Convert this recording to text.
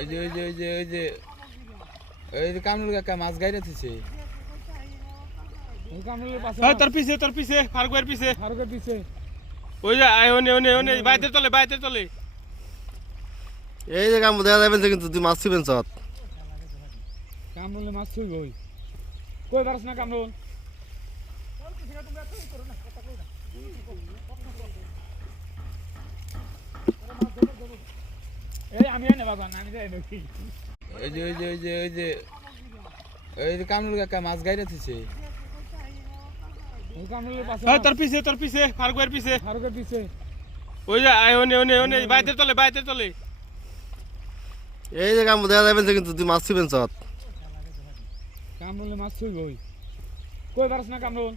ওই যে কামরুল কাকা মাছ গাইতেছে। তোর পিছে ফারুকের পিছে ওই যে ওনে বাইতের তলে এই যে কাম দেখা যাবেন কিন্তু তুই মাছ ছিবেন চত কামরুলে মাছ ছুইব কই পারছ না কামরুল এই আমি এনে বাবা আমি যাই নাকি ওই যে কামরুল কাকা মাছ গাইতেছে। তোর পিছে ফারুকের পিছে ওই যে ওনে বাইতের তলে এই যে কাম দেখা যাবেন কিন্তু তুই মাছ ছিবেন চত কামরুলে মাছ ছুইব কই পারছ না কামরুল